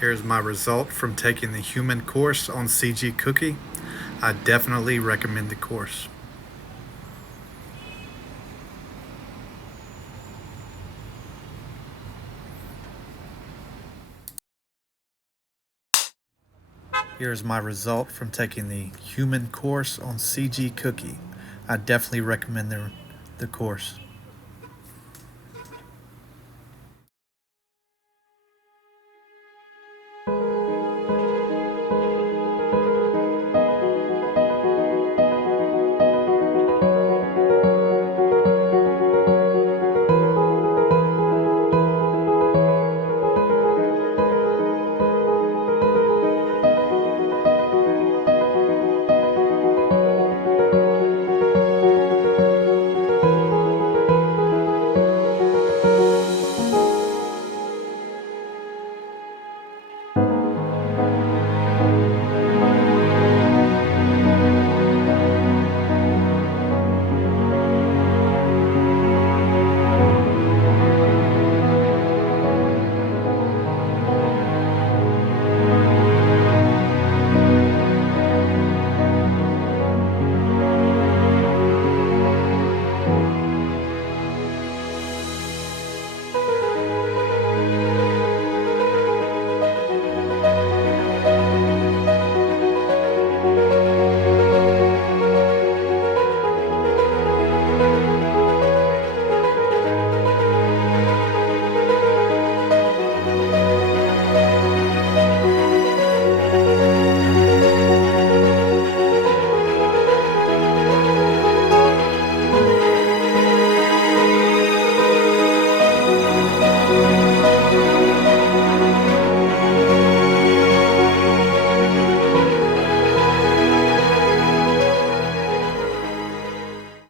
Here's my result from taking the human course on CGCookie. I definitely recommend the course. Here's my result from taking the human course on CGCookie. I definitely recommend the course.